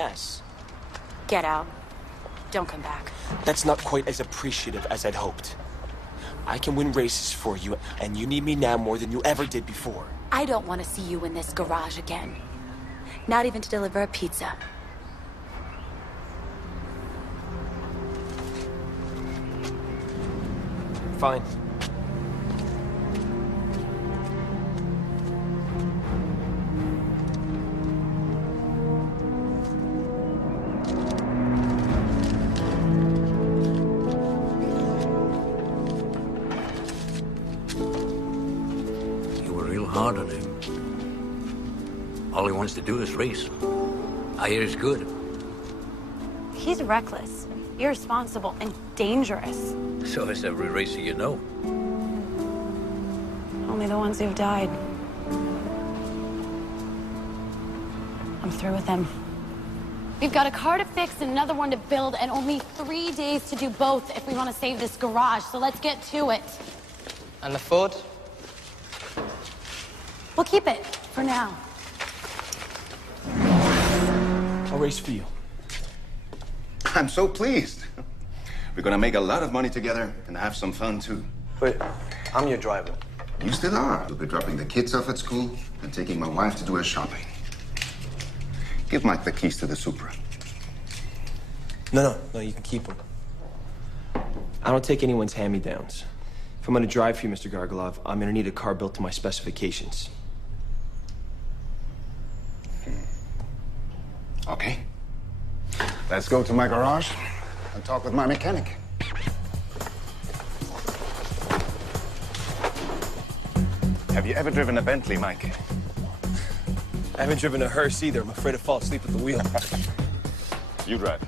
Yes. Get out. Don't come back. That's not quite as appreciative as I'd hoped. I can win races for you, and you need me now more than you ever did before. I don't want to see you in this garage again. Not even to deliver a pizza. Fine. You were real hard on him. All he wants to do is race. I hear he's good. He's reckless, irresponsible, and dangerous. So is every racer you know. Only the ones who've died. I'm through with him. We've got a car to fix and another one to build, and only 3 days to do both if we want to save this garage, so let's get to it. And the Ford? We'll keep it, for now. I'll race for you. I'm so pleased. We're gonna make a lot of money together and have some fun, too. Wait, I'm your driver. You still are. You'll be dropping the kids off at school and taking my wife to do her shopping. Give Mike the keys to the Supra. No, you can keep them. I don't take anyone's hand-me-downs. If I'm gonna drive for you, Mr. Gargolov, I'm gonna need a car built to my specifications. Okay. Let's go to my garage and talk with my mechanic. Have you ever driven a Bentley, Mike? I haven't driven a hearse either. I'm afraid to fall asleep at the wheel. You drive.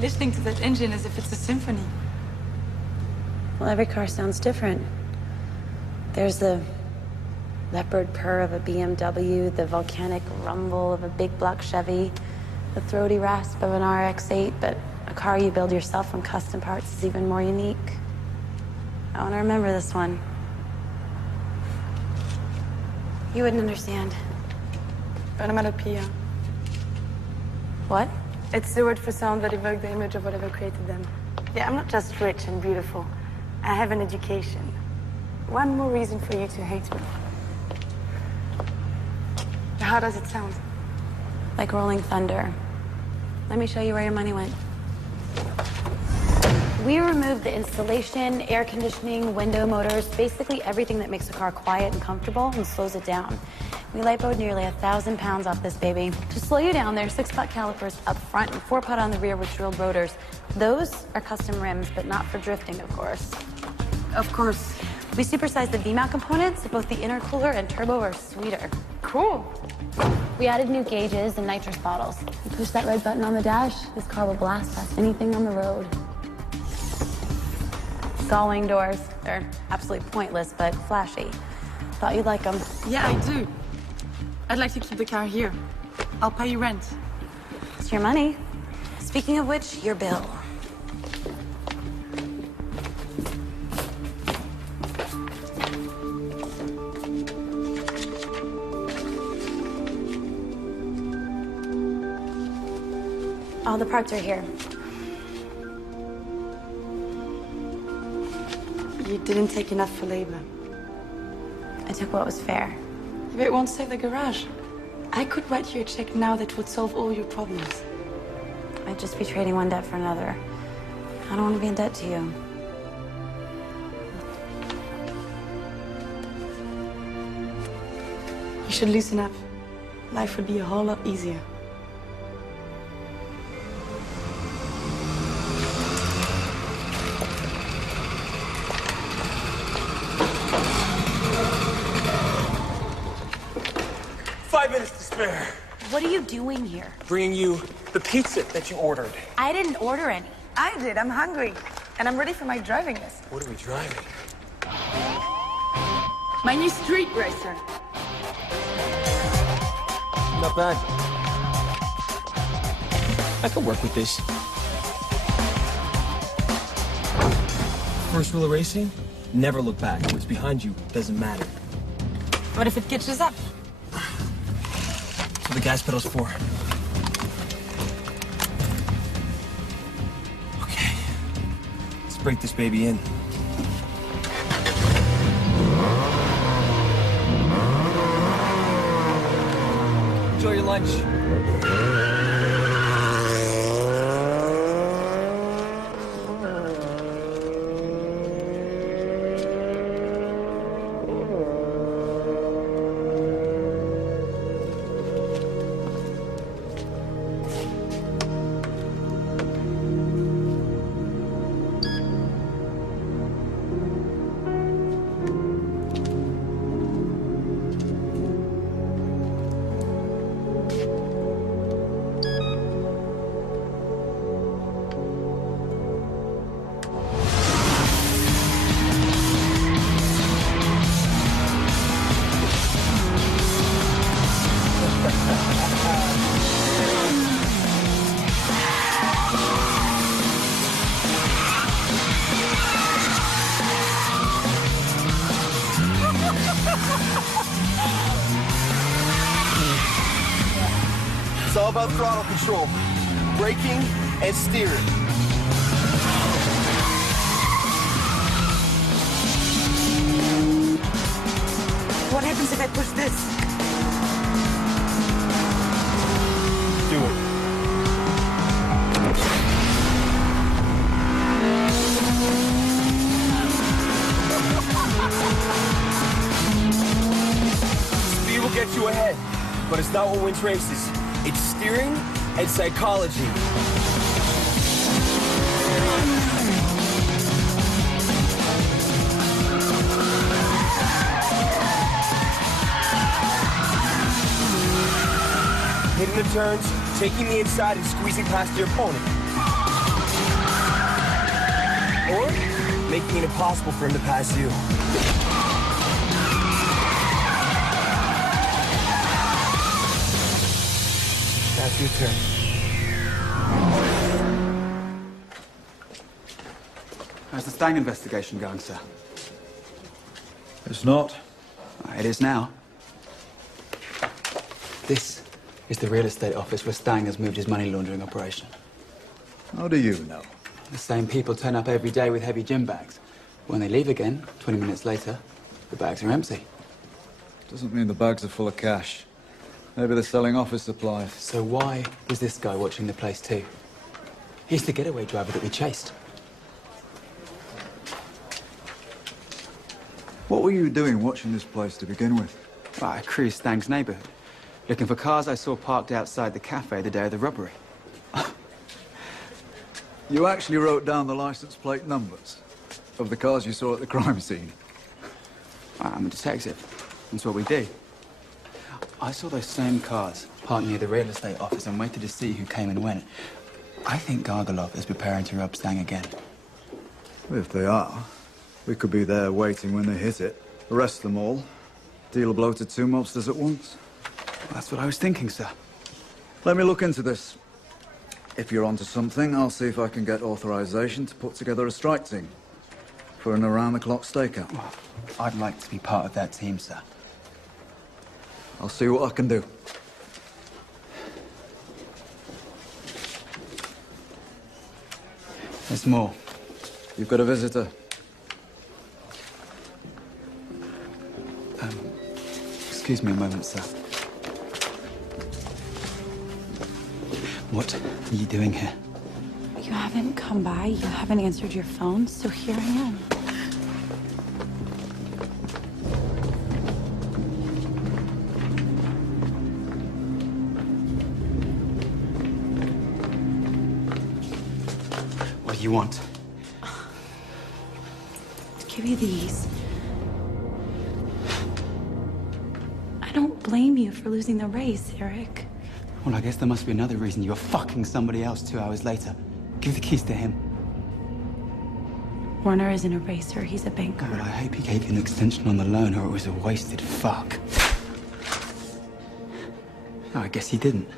Listening to that engine as if it's a symphony. Well, every car sounds different. There's the leopard purr of a BMW, the volcanic rumble of a big block Chevy, the throaty rasp of an RX-8, but a car you build yourself from custom parts is even more unique. I want to remember this one. You wouldn't understand. Onomatopoeia. What? It's the word for sound that evoke the image of whatever created them. Yeah, I'm not just rich and beautiful. I have an education. One more reason for you to hate me. How does it sound? Like rolling thunder. Let me show you where your money went. We removed the installation, air conditioning, window motors, basically everything that makes a car quiet and comfortable and slows it down. We lipoed nearly 1,000 pounds off this baby. To slow you down, there's 6-pot calipers up front and 4-pot on the rear with drilled rotors. Those are custom rims, but not for drifting, of course. Of course. We supersized the V-mount components, so both the intercooler and turbo are sweeter. Cool. We added new gauges and nitrous bottles. You push that red button on the dash, this car will blast past anything on the road. Gull-wing doors. They're absolutely pointless, but flashy. Thought you'd like them. Yeah, I do. I'd like to keep the car here. I'll pay you rent. It's your money. Speaking of which, your bill. All the parts are here. You didn't take enough for labor. I took what was fair. But it won't save the garage. I could write you a check now that would solve all your problems. I'd just be trading one debt for another. I don't want to be in debt to you. You should loosen up. Life would be a whole lot easier. Minutes to spare. What are you doing here? Bringing you the pizza that you ordered. I didn't order any. I did. I'm hungry. And I'm ready for my driving lesson. What are we driving? My new street racer. Not bad. I can work with this. First rule of racing, never look back. What's behind you doesn't matter. What if it catches up? That's what the gas pedal's for. Okay. Let's break this baby in. Enjoy your lunch. It's all about throttle control, braking, and steering. What happens if I push this? Do it. Speed will get you ahead, but it's not what wins races. It's steering and psychology. Hitting the turns, taking the inside and squeezing past your opponent. Or making it impossible for him to pass you. That's your turn. How's the Stang investigation going, sir? It's not. It is now. This is the real estate office where Stang has moved his money laundering operation. How do you know? The same people turn up every day with heavy gym bags. When they leave again, 20 minutes later, the bags are empty. Doesn't mean the bags are full of cash. Maybe they're selling office supplies. So why was this guy watching the place too? He's the getaway driver that we chased. What were you doing watching this place to begin with? Well, I cruised Stang's neighborhood, looking for cars I saw parked outside the cafe the day of the robbery. You actually wrote down the license plate numbers of the cars you saw at the crime scene. I'm a detective. That's what we do. I saw those same cars parked near the real estate office and waited to see who came and went. I think Gargolov is preparing to rob Stang again. If they are, we could be there waiting when they hit it. Arrest them all. Deal a blow to two mobsters at once. That's what I was thinking, sir. Let me look into this. If you're onto something, I'll see if I can get authorization to put together a strike team for an around-the-clock stakeout. Well, I'd like to be part of that team, sir. I'll see what I can do. There's more. You've got a visitor. Excuse me a moment, sir. What are you doing here? You haven't come by, you haven't answered your phone, so here I am. What do you want? To give you these. I don't blame you for losing the race, Eric. Well, I guess there must be another reason you were fucking somebody else 2 hours later. Give the keys to him. Warner isn't a racer, he's a banker. Well, I hope he gave you an extension on the loan or it was a wasted fuck. No, I guess he didn't.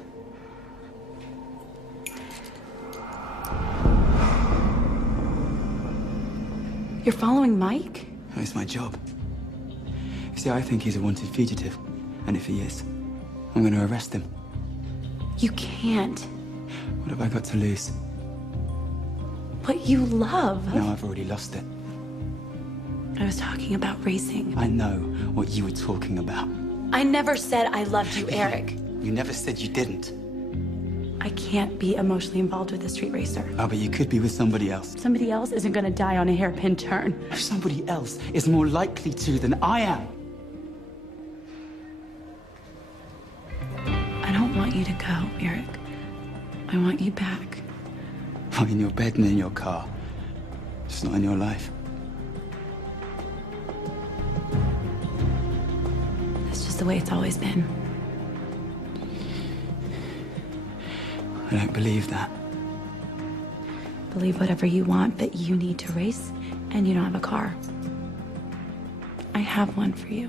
You're following Mike? It's my job. You see, I think he's a wanted fugitive. And if he is, I'm going to arrest him. You can't. What have I got to lose? What you love. No, I've already lost it. I was talking about racing. I know what you were talking about. I never said I loved you, Eric. You never said you didn't. I can't be emotionally involved with a street racer. Oh, but you could be with somebody else. Somebody else isn't gonna die on a hairpin turn. If somebody else is more likely to than I am. I don't want you to go, Eric. I want you back. Not in your bed and in your car. Just not in your life. That's just the way it's always been. I don't believe that. Believe whatever you want, but you need to race, and you don't have a car. I have one for you.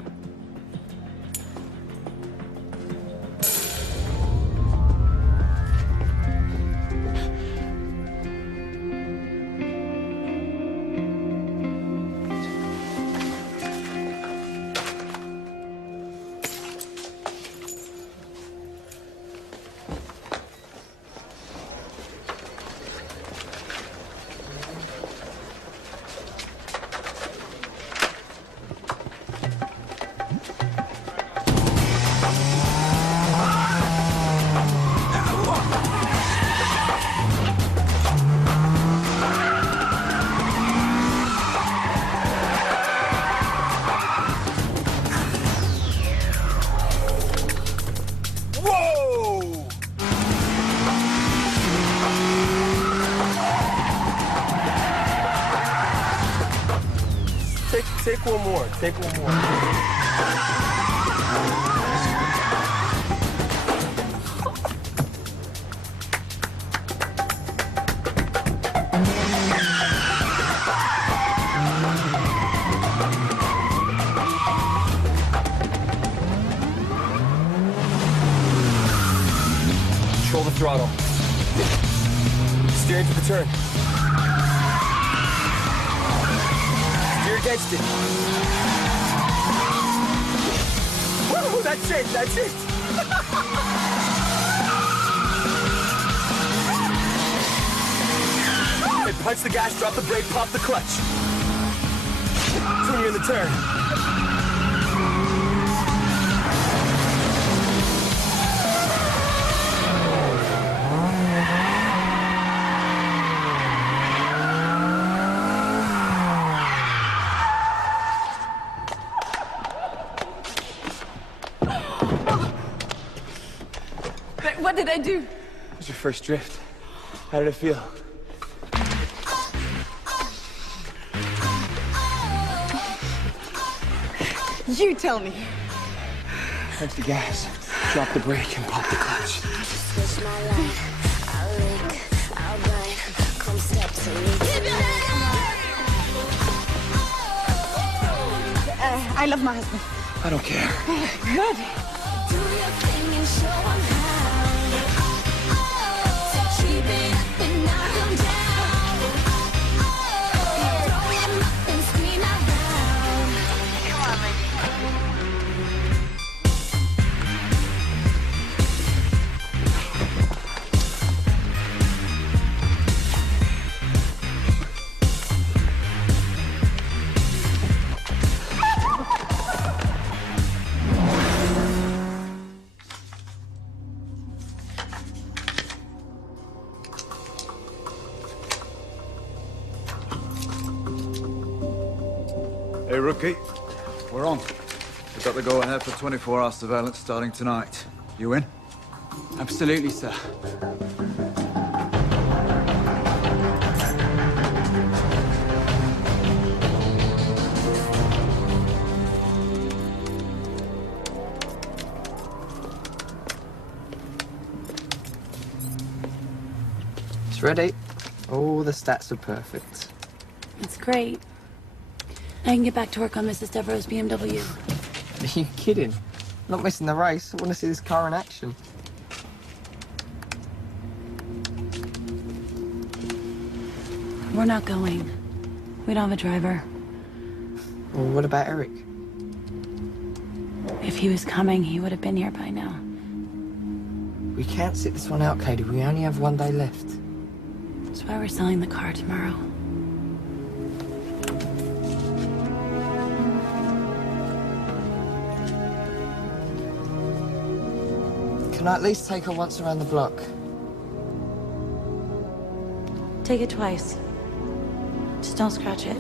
Take one more. Take one more. Control the throttle. Steering to the turn. Steer against it. Woo, that's it, that's it. Hey, punch the gas, drop the brake, pop the clutch. That's when you're in the turn. What did I do? It was your first drift. How did it feel? You tell me. Punch the gas, drop the brake, and pop the clutch. I love my husband. I don't care. Good. rookie. We're on. We've got the go-ahead for 24-hour surveillance starting tonight. You in? Absolutely, sir. It's ready. All the stats are perfect. It's great. I can get back to work on Mrs. Devereaux's BMW. Are you kidding? Not missing the race. I want to see this car in action. We're not going. We don't have a driver. Well, what about Eric? If he was coming, he would have been here by now. We can't sit this one out, Katie. We only have one day left. That's why we're selling the car tomorrow. Can I at least take her once around the block? Take it twice. Just don't scratch it.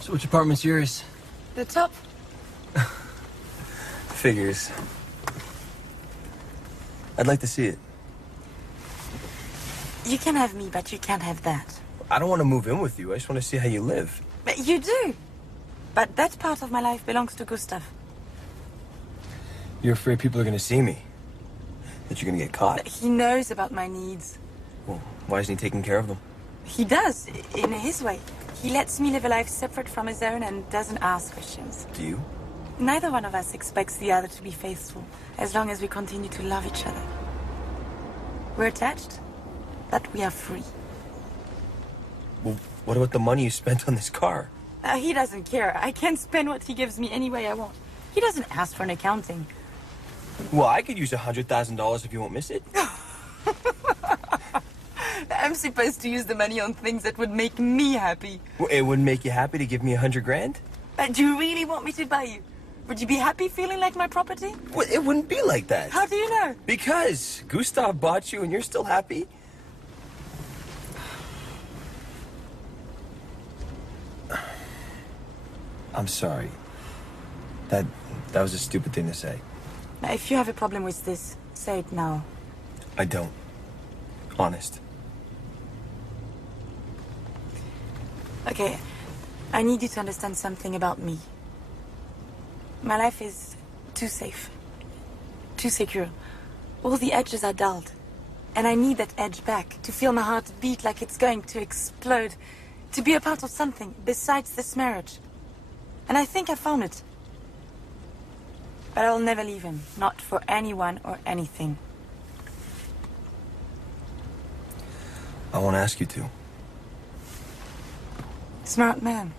So which apartment's yours? The top. Figures. I'd like to see it. You can have me, but you can't have that. I don't want to move in with you. I just want to see how you live. But you do. But that part of my life belongs to Gustav. You're afraid people are going to see me? That you're going to get caught? But he knows about my needs. Well, why isn't he taking care of them? He does, in his way. He lets me live a life separate from his own and doesn't ask questions. Do you? Neither one of us expects the other to be faithful, as long as we continue to love each other. We're attached, but we are free. Well, what about the money you spent on this car? He doesn't care. I can spend what he gives me any way I want. He doesn't ask for an accounting. Well, I could use $100,000 if you won't miss it. I'm supposed to use the money on things that would make me happy. Well, it wouldn't make you happy to give me $100 grand? Do you really want me to buy you? Would you be happy feeling like my property? Well, it wouldn't be like that. How do you know? Because Gustav bought you and you're still happy. I'm sorry. That was a stupid thing to say. Now, if you have a problem with this, say it now. I don't. Honest. Okay, I need you to understand something about me. My life is too safe, too secure. All the edges are dulled, and I need that edge back to feel my heart beat like it's going to explode, to be a part of something besides this marriage. And I think I found it. But I'll never leave him, not for anyone or anything. I won't ask you to. Smart man.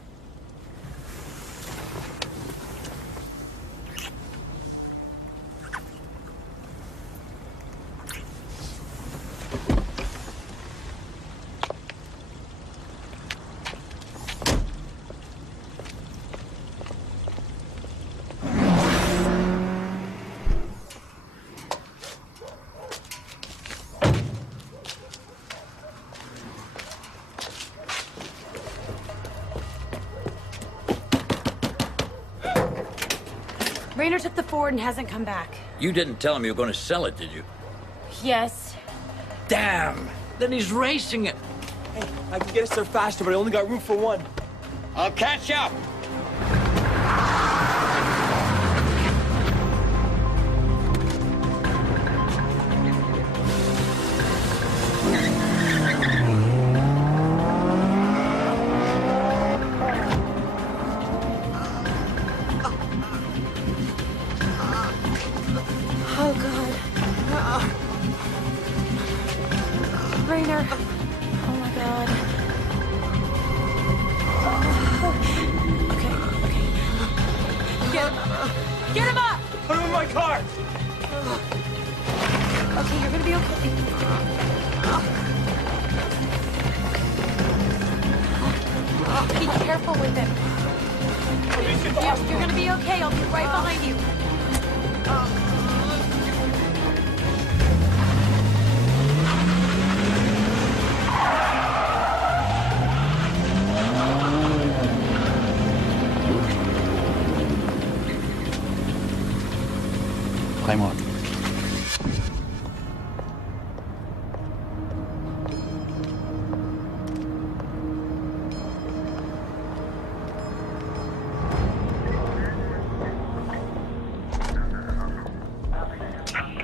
Raynor took the Ford and hasn't come back. You didn't tell him you were going to sell it, did you? Yes. Damn! Then he's racing it. Hey, I can get us there faster, but I only got room for one. I'll catch up. Oh, God. Raynor. Oh, my God. Okay. Get him up! Put him in my car! Okay, you're gonna be okay. Be careful with him. You're gonna be okay. I'll be right behind you. Claim on.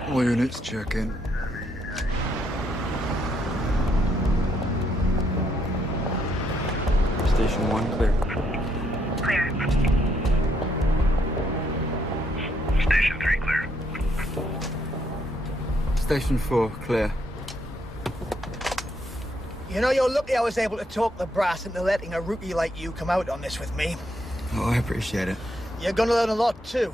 All units, check in. Station 1, clear. Clear. Station 3, clear. Station 4, clear. You know, you're lucky I was able to talk the brass into letting a rookie like you come out on this with me. Oh, I appreciate it. You're gonna learn a lot, too.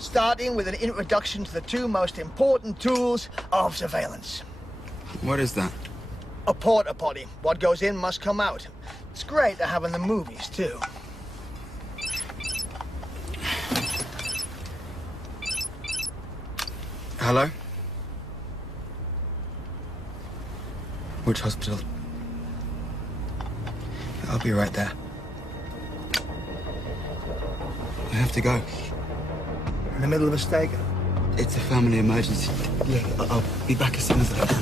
Starting with an introduction to the two most important tools of surveillance. What is that? A porta potty. What goes in must come out. It's great to have in the movies, too. Hello? Which hospital? I'll be right there. I have to go. In the middle of a stakeout. It's a family emergency. Yeah, I'll be back as soon as I can.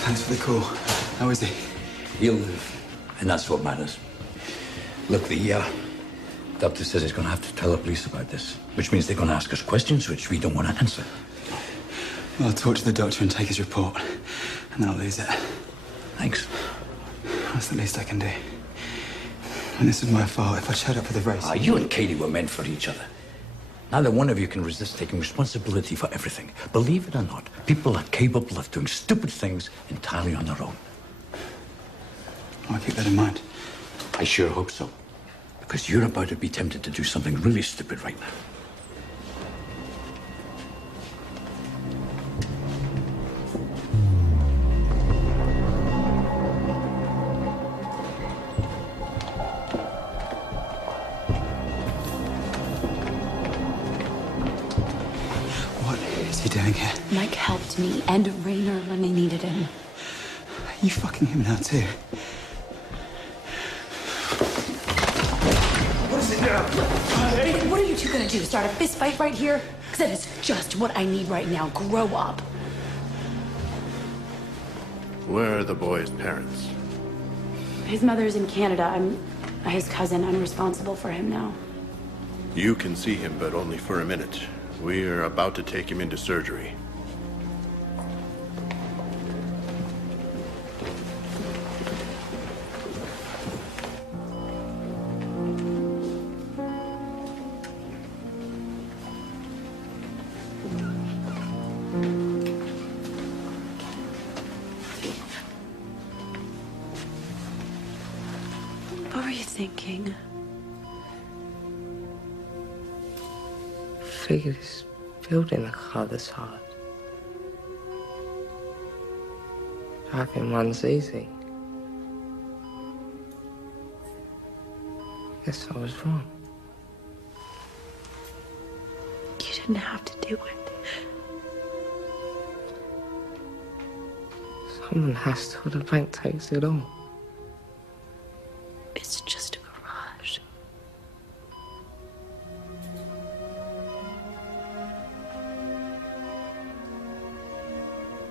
Thanks for the call. How is he? He'll live, and that's what matters. Look, the doctor says he's going to have to tell the police about this, which means they're going to ask us questions which we don't want to answer. Well, I'll talk to the doctor and take his report, and then I'll lose it. Thanks. That's the least I can do. And this is my fault. If I showed up for the race... You and Katie were meant for each other. Neither one of you can resist taking responsibility for everything. Believe it or not, people are capable of doing stupid things entirely on their own. I'll keep that in mind. I sure hope so. Because you're about to be tempted to do something really stupid right now. What is he doing here? Mike helped me and Raynor when they needed him. You fucking him now, too. What are you two gonna do? Start a fist fight right here? Because that is just what I need right now. Grow up. Where are the boy's parents? His mother's in Canada. I'm his cousin. I'm responsible for him now. You can see him, but only for a minute. We are about to take him into surgery. What were you thinking? Figured this building a car this hard. Driving one's easy. Guess I was wrong. You didn't have to do it. Someone has to, or the bank takes it all. It's just a garage.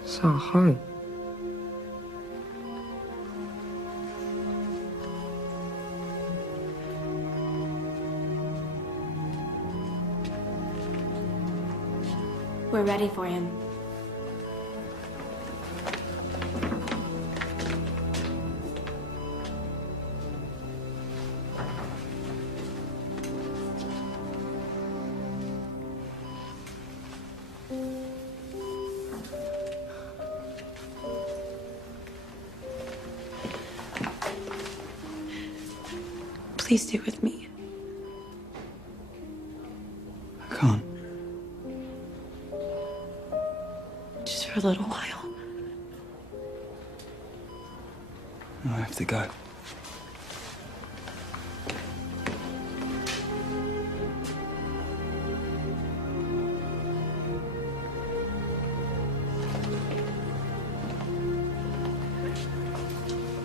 It's our home. We're ready for him. Please stay with me. Just for a little while. I have to go.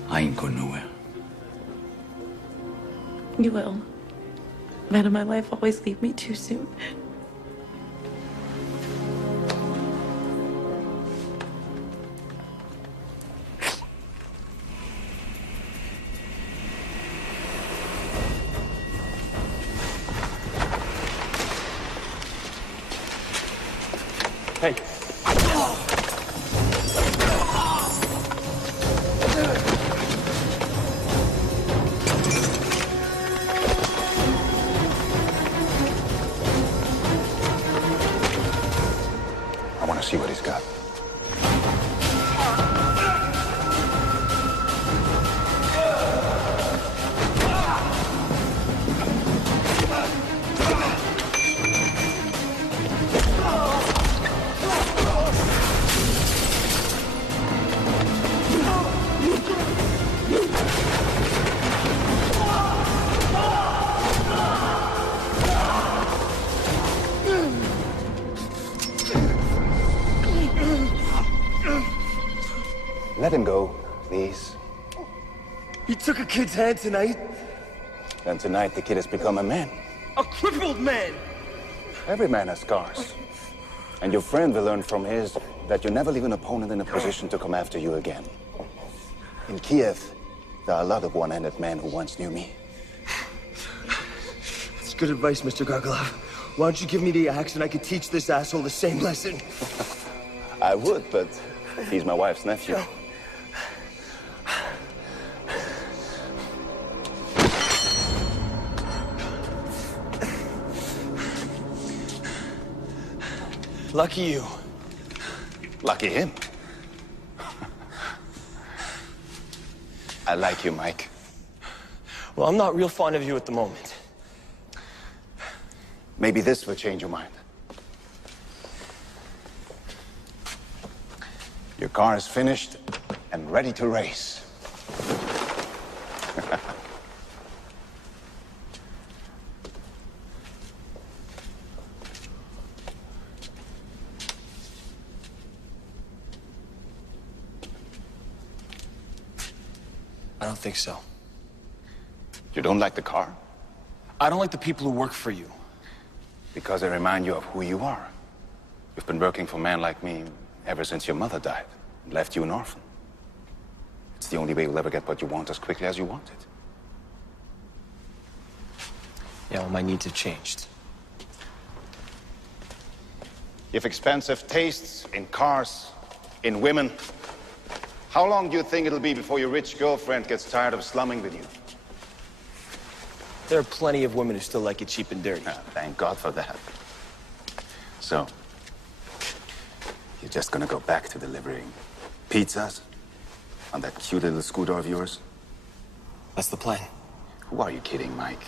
I ain't going nowhere. You will. Men in my life always leave me too soon. Hey. I want to see what he's got. Let him go, please. He took a kid's hand tonight. And tonight the kid has become a man. A crippled man! Every man has scars. And your friend will learn from his that you never leave an opponent in a position to come after you again. In Kiev, there are a lot of one-handed men who once knew me. That's good advice, Mr. Gargolov. Why don't you give me the axe and I could teach this asshole the same lesson? I would, but he's my wife's nephew. Lucky you. Lucky him. I like you, Mike. Well, I'm not real fond of you at the moment. Maybe this will change your mind. Your car is finished and ready to race. I don't think so. You don't like the car? I don't like the people who work for you. Because they remind you of who you are. You've been working for men like me ever since your mother died and left you an orphan. It's the only way you'll ever get what you want as quickly as you want it. Yeah, well, my needs have changed. You have expensive tastes in cars, in women. How long do you think it'll be before your rich girlfriend gets tired of slumming with you? There are plenty of women who still like it cheap and dirty. Thank God for that. So, you're just gonna go back to delivering pizzas on that cute little scooter of yours? That's the plan. Who are you kidding, Mike?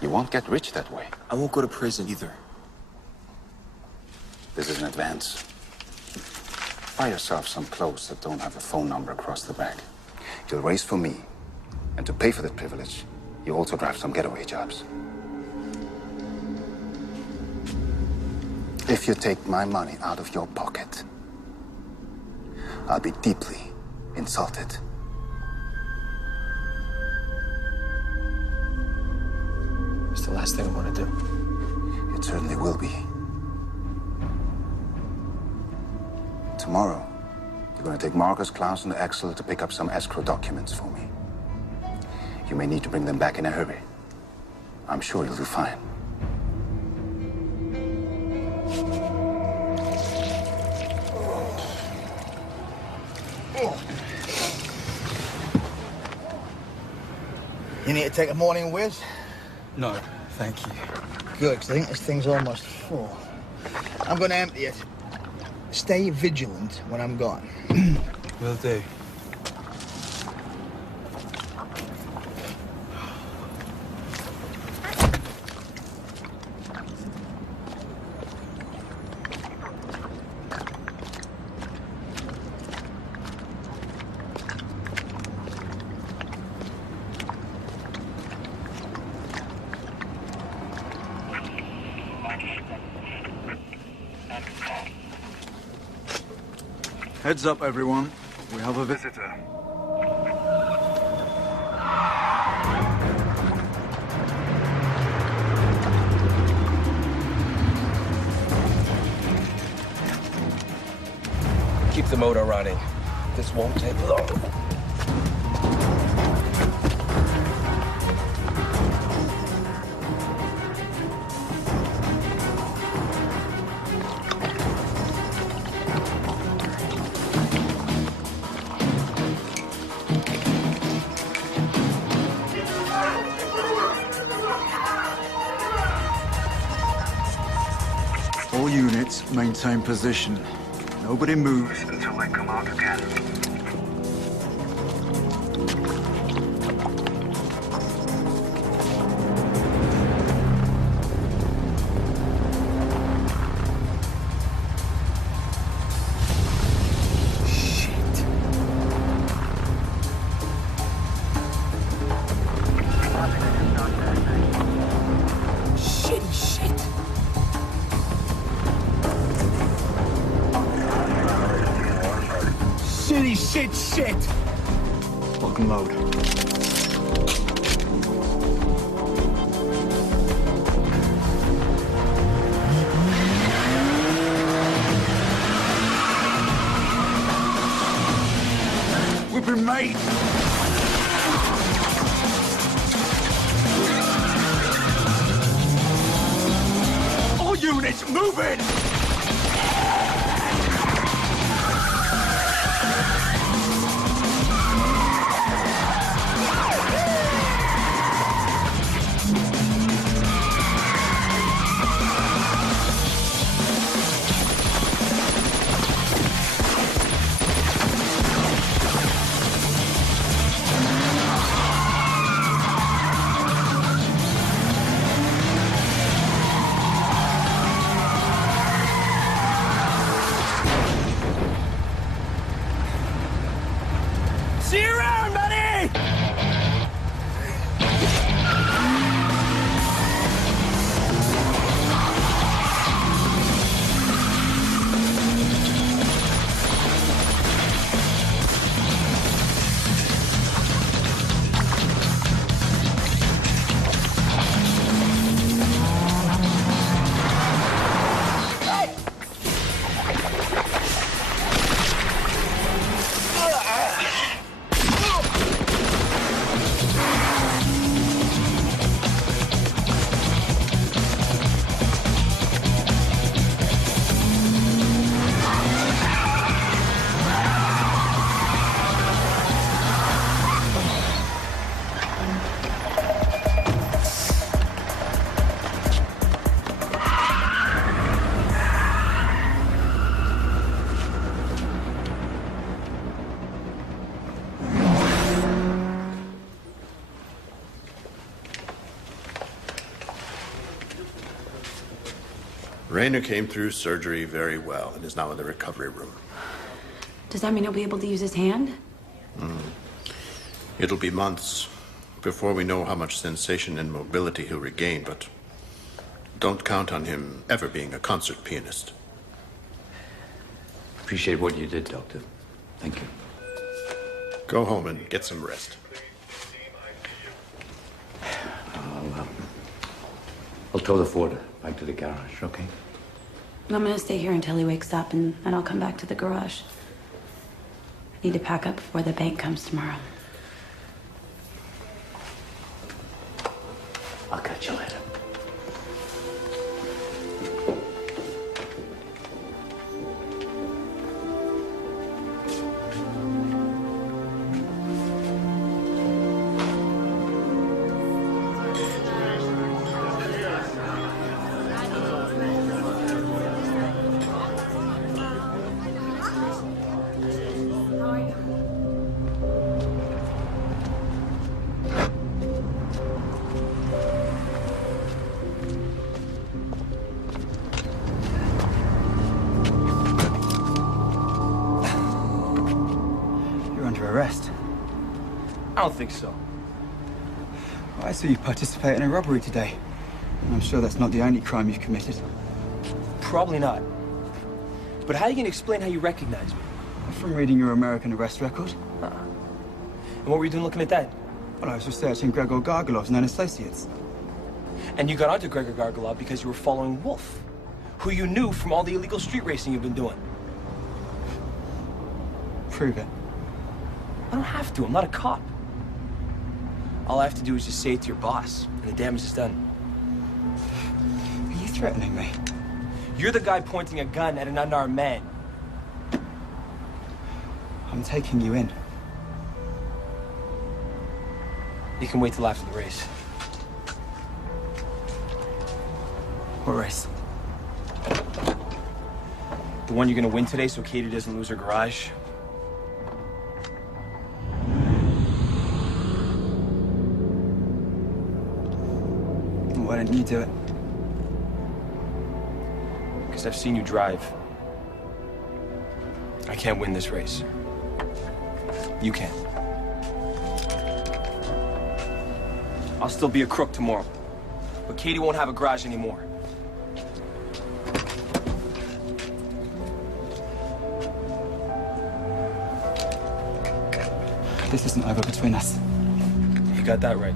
You won't get rich that way. I won't go to prison either. This is an advance. Buy yourself some clothes that don't have a phone number across the back. You'll race for me. And to pay for that privilege, you also drive some getaway jobs. If you take my money out of your pocket, I'll be deeply insulted. It's the last thing I want to do. It certainly will be. Tomorrow, you're going to take Marcus, Klaus, and Axel to pick up some escrow documents for me. You may need to bring them back in a hurry. I'm sure you'll do fine. You need to take a morning whiz? No, thank you. Good, 'cause I think this thing's almost full. I'm going to empty it. Stay vigilant when I'm gone. Will do. Heads up, everyone. We have a visitor. Keep the motor running. This won't take long. All units maintain position. Nobody moves until they come out again. Shit! Lock and load. We've been made! All units, move in! See you around, buddy! Raynor came through surgery very well and is now in the recovery room. Does that mean he'll be able to use his hand? It'll be months before we know how much sensation and mobility he'll regain, but don't count on him ever being a concert pianist. Appreciate what you did, Doctor. Thank you. Go home and get some rest. I'll tow the Ford back to the garage, okay? I'm gonna stay here until he wakes up, and then I'll come back to the garage. I need to pack up before the bank comes tomorrow. I'll catch you later. Arrest? I don't think so. I saw you participate in a robbery today. And I'm sure that's not the only crime you've committed. Probably not. But how are you gonna explain how you recognize me? From reading your American arrest record. And what were you doing looking at that? Well, I was researching Gregor Gargolov's known associates. And you got onto Gregor Gargolov because you were following Wolf, who you knew from all the illegal street racing you've been doing. Prove it. I don't have to. I'm not a cop. All I have to do is just say it to your boss, and the damage is done. Are you threatening me? You're the guy pointing a gun at an unarmed man. I'm taking you in. You can wait till after the race. What race? The one you're gonna win today so Katie doesn't lose her garage. Why didn't you do it? Because I've seen you drive. I can't win this race. You can. I'll still be a crook tomorrow. But Katie won't have a garage anymore. This isn't over between us. You got that right.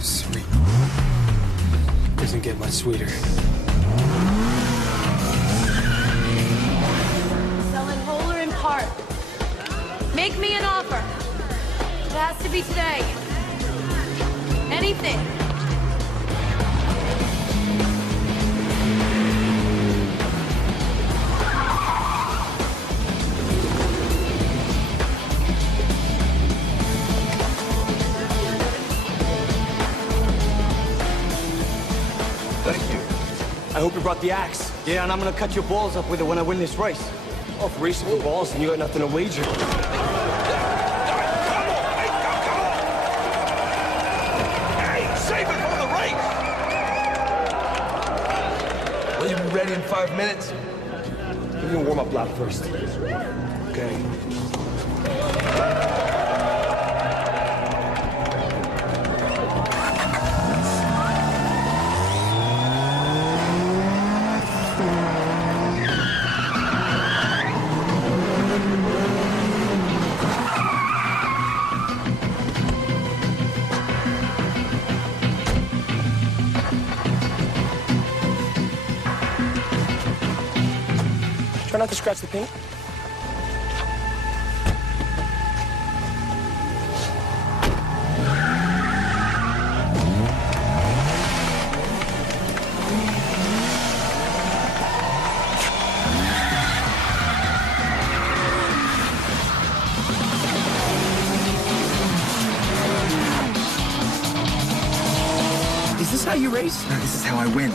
Sweet. Doesn't get much sweeter. Selling whole or in part. Make me an offer. It has to be today. Anything. Thank you. I hope you brought the axe. Yeah, and I'm gonna cut your balls up with it when I win this race. Oh, if racing for balls, then you got nothing to wager. Save it for the race! Will you be ready in 5 minutes? Give me a warm-up lap first. Okay. Try not to scratch the paint. Is this how you race? No, this is how I win.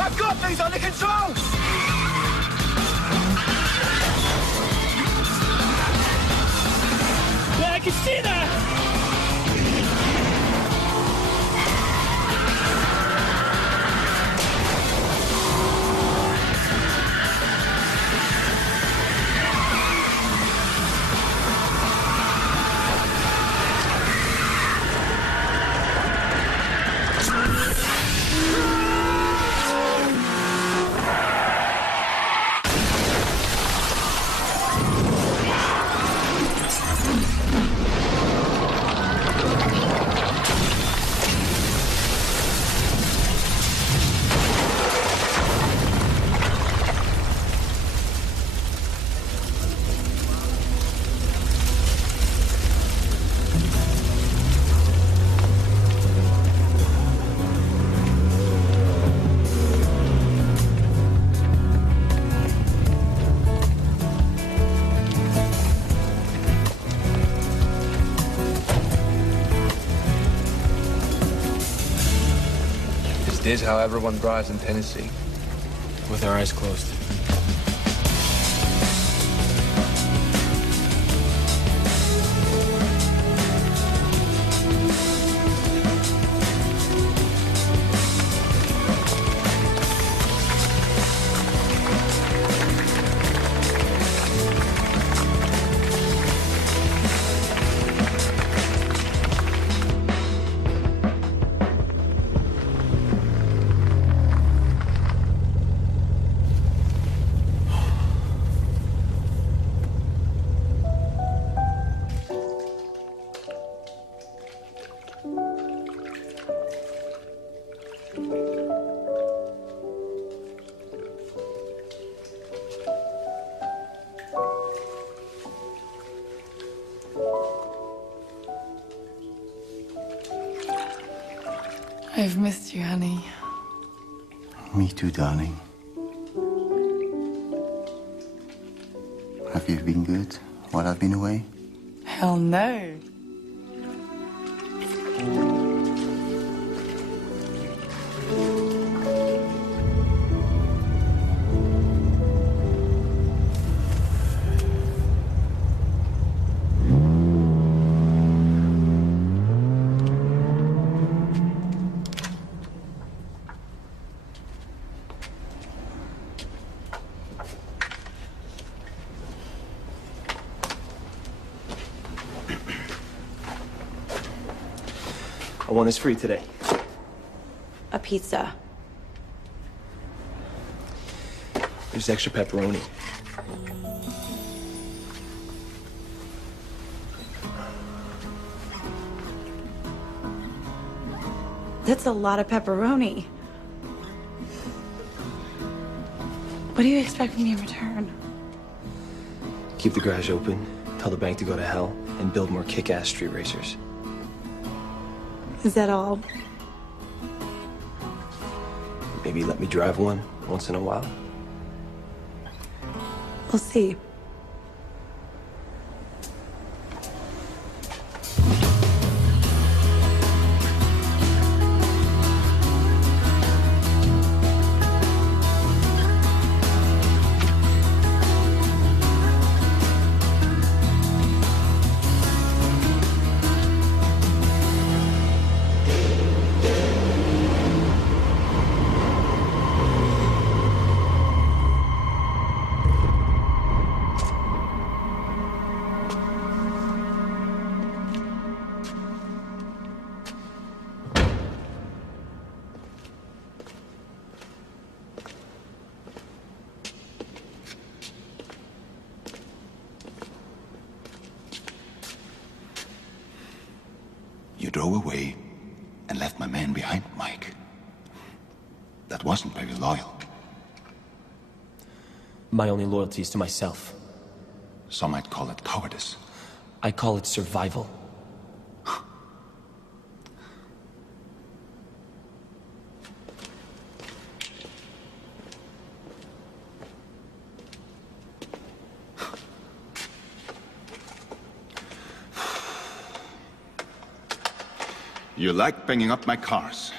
I've got things under control! Yeah, I can see that! is how everyone drives in Tennessee. With our eyes closed. I've missed you, honey. Me too, darling. Have you been good while I've been away? Hell no. I want this free today. A pizza. There's extra pepperoni. That's a lot of pepperoni. What do you expect from me in return? Keep the garage open, tell the bank to go to hell, and build more kick-ass street racers. Is that all? Maybe let me drive one once in a while. We'll see. You drove away and left my man behind, Mike. That wasn't very loyal. My only loyalty is to myself. Some might call it cowardice. I call it survival. You like banging up my cars.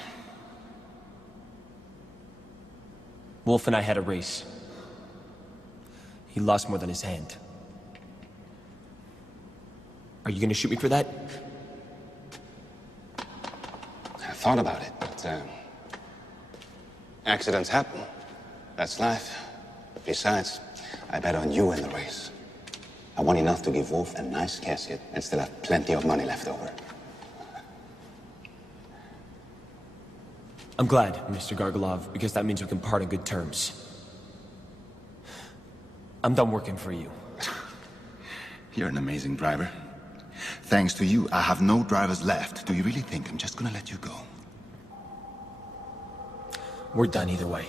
Wolf and I had a race. He lost more than his hand. Are you gonna shoot me for that? I thought about it, but accidents happen. That's life. Besides, I bet on you in the race. I won enough to give Wolf a nice casket and still have plenty of money left over. I'm glad, Mr. Gargolov, because that means we can part on good terms. I'm done working for you. You're an amazing driver. Thanks to you, I have no drivers left. Do you really think I'm just gonna let you go? We're done either way.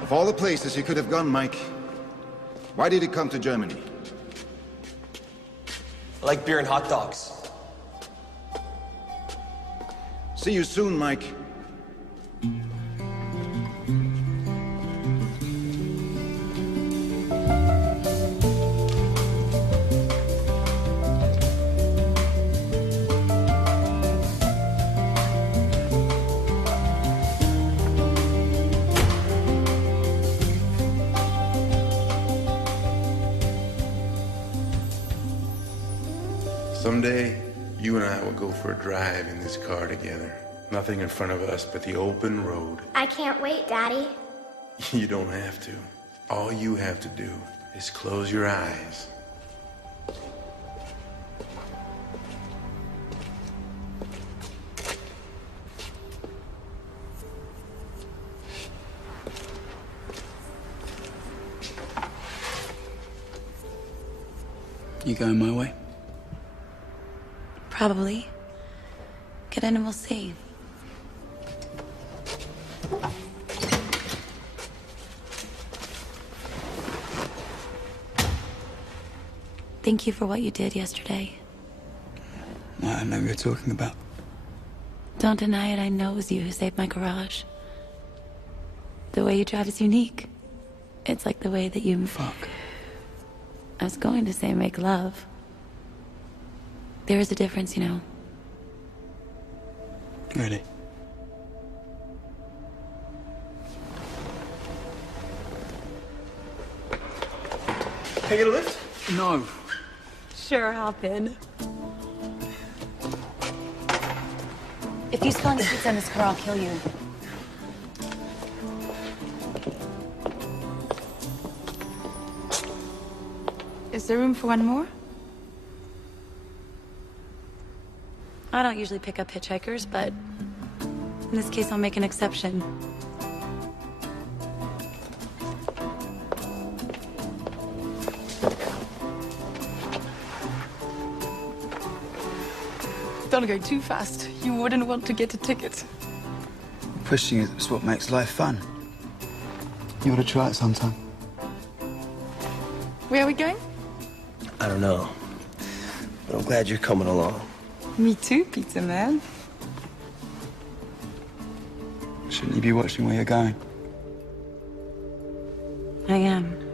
Of all the places he could have gone, Mike, why did he come to Germany? I like beer and hot dogs. See you soon, Mike. Someday, you and I will go for a drive in this car together. Nothing in front of us but the open road. I can't wait, Daddy. You don't have to. All you have to do is close your eyes. You going my way? Probably. Get in and we'll see. Thank you for what you did yesterday. I know what you're talking about. Don't deny it, I know it was you who saved my garage. The way you drive is unique. It's like the way that you... Fuck. I was going to say make love. There is a difference, you know. Really? Can I get a lift? No. Sure, hop in. If you spill any pizza in this car, I'll kill you. Is there room for one more? I don't usually pick up hitchhikers, but in this case, I'll make an exception. Don't go too fast. You wouldn't want to get a ticket. Pushing is what makes life fun. You ought to try it sometime. Where are we going? I don't know. But I'm glad you're coming along. Me too, pizza man. Shouldn't you be watching where you're going? I am.